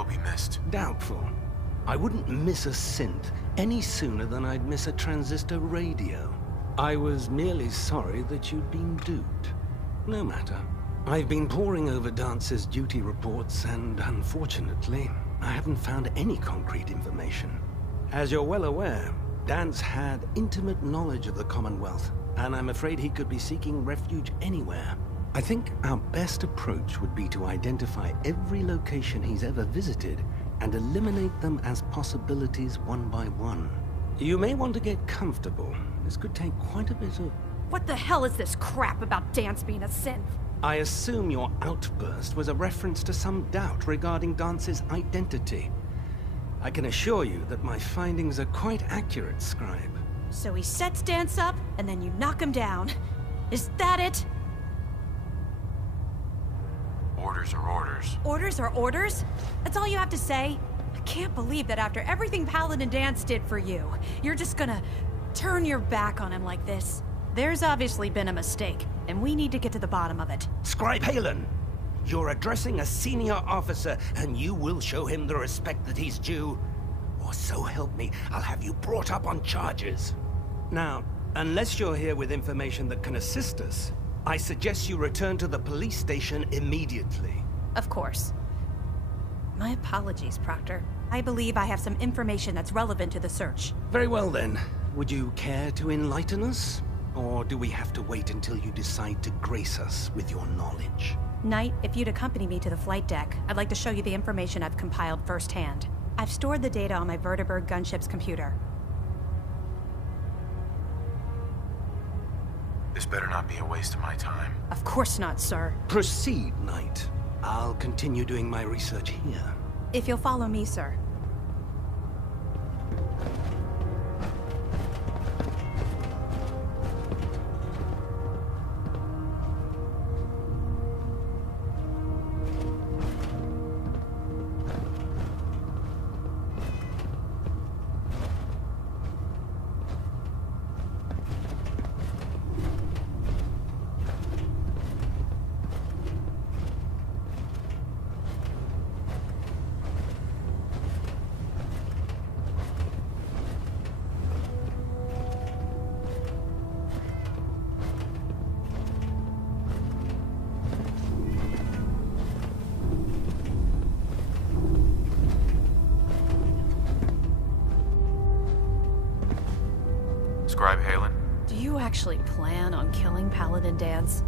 He'll be missed. Doubtful. I wouldn't miss a synth any sooner than I'd miss a transistor radio. I was merely sorry that you'd been duped. No matter. I've been poring over Dance's duty reports, and unfortunately, I haven't found any concrete information. As you're well aware, Dance had intimate knowledge of the Commonwealth, and I'm afraid he could be seeking refuge anywhere. I think our best approach would be to identify every location he's ever visited and eliminate them as possibilities one by one. You may want to get comfortable. This could take quite a bit of... What the hell is this crap about Dance being a synth? I assume your outburst was a reference to some doubt regarding Dance's identity. I can assure you that my findings are quite accurate, Scribe. So he sets Dance up, and then you knock him down. Is that it? Orders are orders. Orders are orders? That's all you have to say? I can't believe that after everything Paladin Dance did for you, you're just gonna turn your back on him like this. There's obviously been a mistake, and we need to get to the bottom of it. Scribe Halen, you're addressing a senior officer, and you will show him the respect that he's due. Or so help me, I'll have you brought up on charges. Now, unless you're here with information that can assist us, I suggest you return to the police station immediately. Of course. My apologies, Proctor. I believe I have some information that's relevant to the search. Very well then. Would you care to enlighten us? Or do we have to wait until you decide to grace us with your knowledge? Knight, if you'd accompany me to the flight deck, I'd like to show you the information I've compiled firsthand. I've stored the data on my Vertibird gunship's computer. This better not be a waste of my time. Of course not, sir. Proceed, Knight. I'll continue doing my research here. If you'll follow me, sir. Scribe Halen? Do you actually plan on killing Paladin Dance?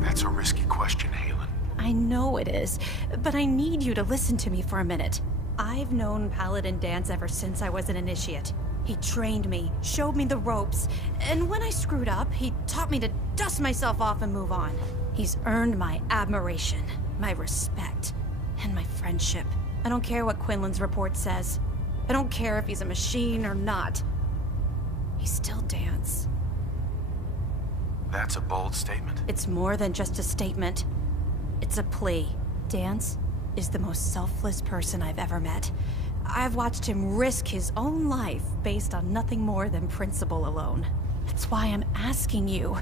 That's a risky question, Halen. I know it is, but I need you to listen to me for a minute. I've known Paladin Dance ever since I was an initiate. He trained me, showed me the ropes, and when I screwed up, he taught me to dust myself off and move on. He's earned my admiration, my respect, and my friendship. I don't care what Quinlan's report says. I don't care if he's a machine or not. He's still Dance. That's a bold statement. It's more than just a statement. It's a plea. Dance is the most selfless person I've ever met. I've watched him risk his own life based on nothing more than principle alone. That's why I'm asking you,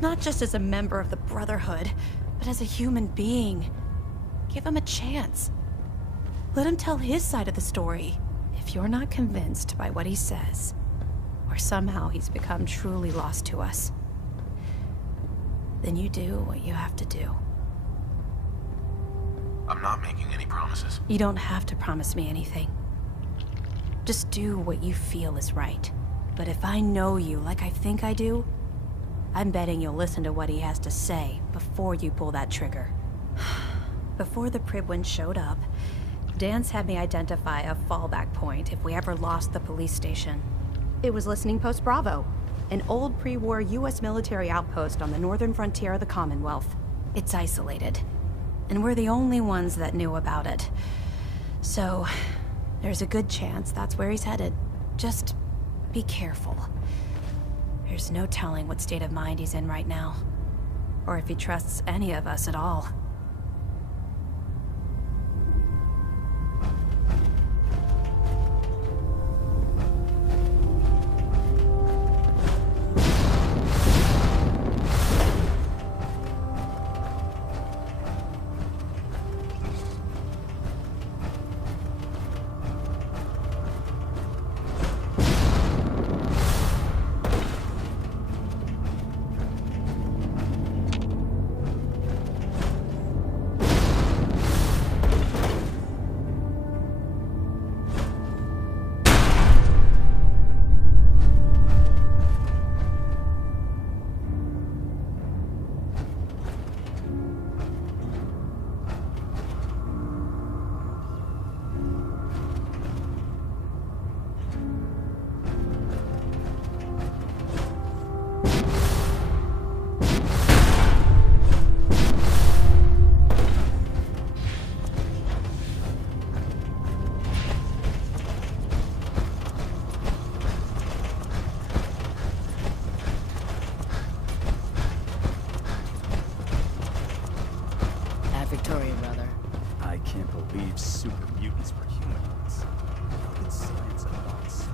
not just as a member of the Brotherhood, but as a human being. Give him a chance. Let him tell his side of the story. If you're not convinced by what he says, or somehow he's become truly lost to us, then you do what you have to do. I'm not making any promises. You don't have to promise me anything. Just do what you feel is right. But if I know you like I think I do, I'm betting you'll listen to what he has to say before you pull that trigger. Before the Pribwin showed up, Dance had me identify a fallback point if we ever lost the police station. It was Listening Post Bravo, an old pre-war US military outpost on the northern frontier of the Commonwealth. It's isolated, and we're the only ones that knew about it. So, there's a good chance that's where he's headed. Just be careful. There's no telling what state of mind he's in right now, or if he trusts any of us at all. Victoria, brother. I can't believe super mutants were humanoids. How did science advance?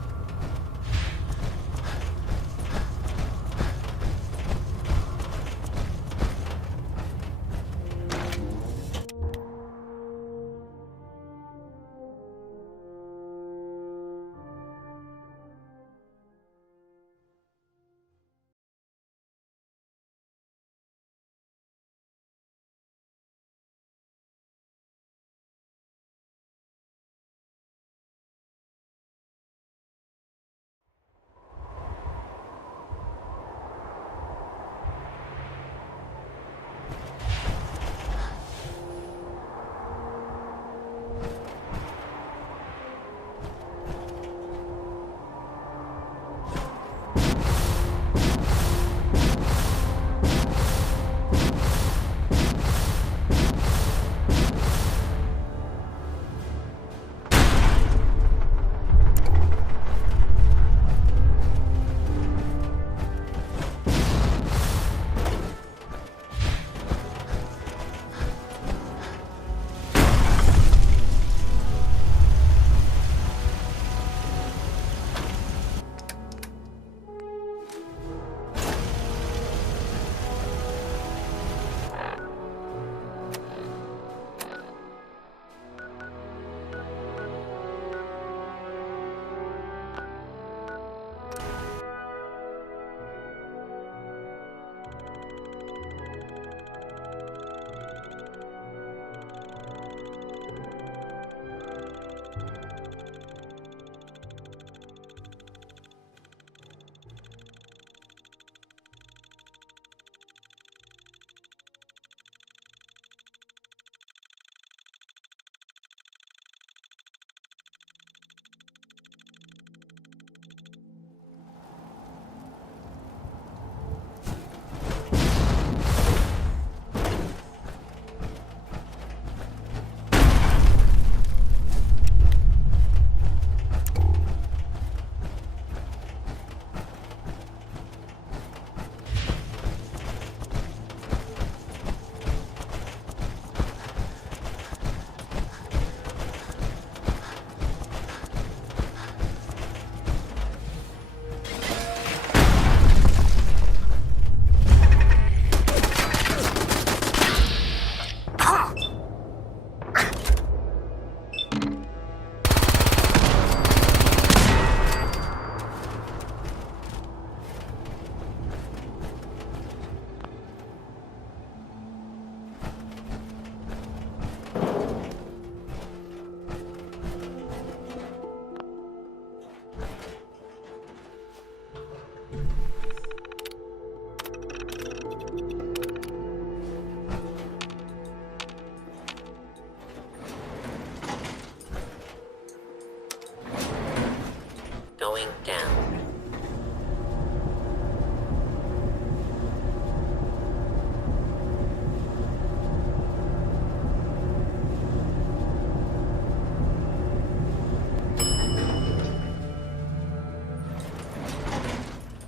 Going down.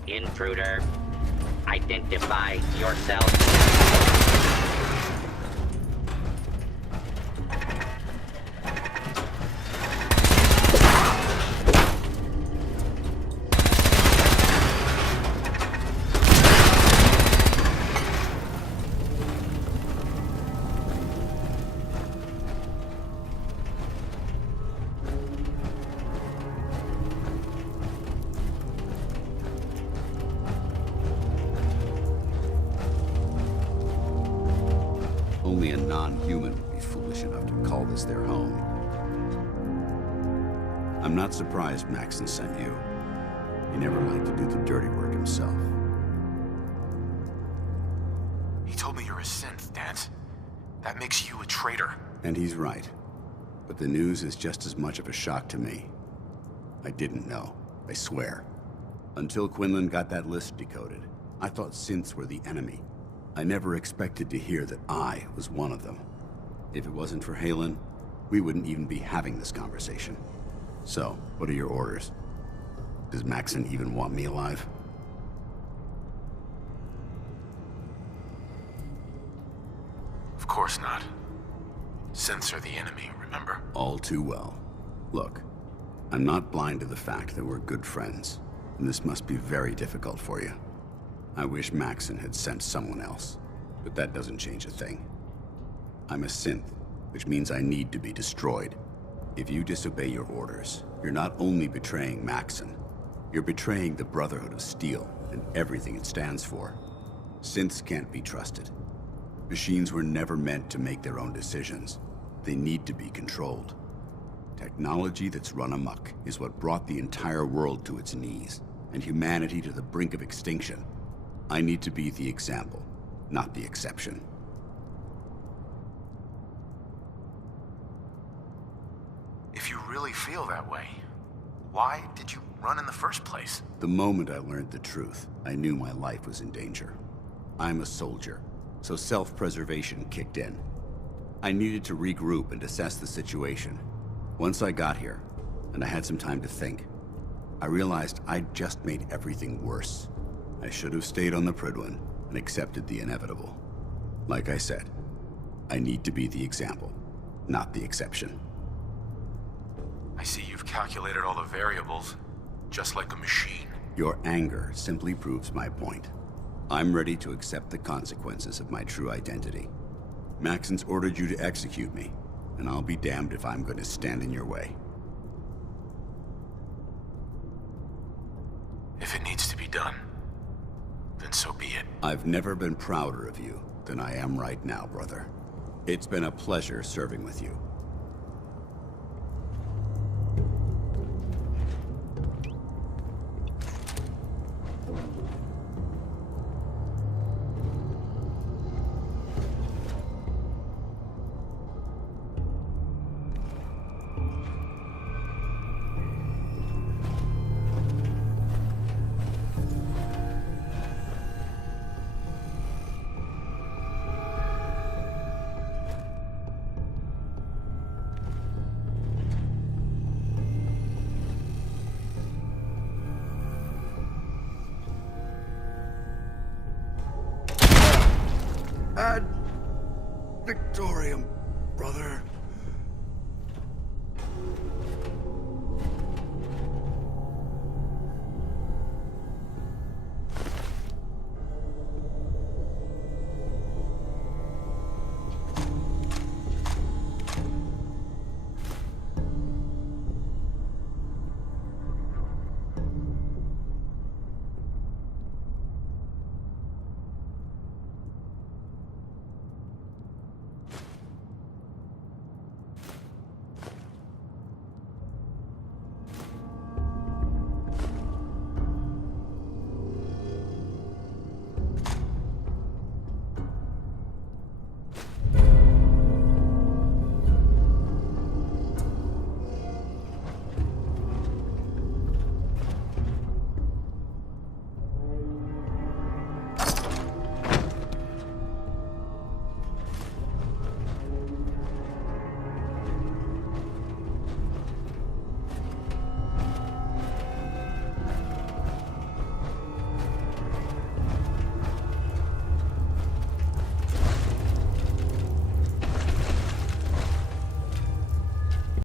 Intruder, identify yourself. Only a non-human would be foolish enough to call this their home. I'm not surprised Maxson sent you. He never liked to do the dirty work himself. He told me you're a synth, Dance. That makes you a traitor. And he's right. But the news is just as much of a shock to me. I didn't know, I swear. Until Quinlan got that list decoded, I thought synths were the enemy. I never expected to hear that I was one of them. If it wasn't for Halen, we wouldn't even be having this conversation. So, what are your orders? Does Maxson even want me alive? Of course not. Synths are the enemy, remember? All too well. Look, I'm not blind to the fact that we're good friends, and this must be very difficult for you. I wish Maxon had sent someone else, but that doesn't change a thing. I'm a synth, which means I need to be destroyed. If you disobey your orders, you're not only betraying Maxon, you're betraying the Brotherhood of Steel and everything it stands for. Synths can't be trusted. Machines were never meant to make their own decisions. They need to be controlled. Technology that's run amok is what brought the entire world to its knees, and humanity to the brink of extinction. I need to be the example, not the exception. If you really feel that way, why did you run in the first place? The moment I learned the truth, I knew my life was in danger. I'm a soldier, so self-preservation kicked in. I needed to regroup and assess the situation. Once I got here, and I had some time to think, I realized I'd just made everything worse. I should have stayed on the Prydwen and accepted the inevitable. Like I said, I need to be the example, not the exception. I see you've calculated all the variables, just like a machine. Your anger simply proves my point. I'm ready to accept the consequences of my true identity. Maxon's ordered you to execute me, and I'll be damned if I'm going to stand in your way. If it needs to be done, then so be it. I've never been prouder of you than I am right now, brother. It's been a pleasure serving with you. Ad Victorium, brother.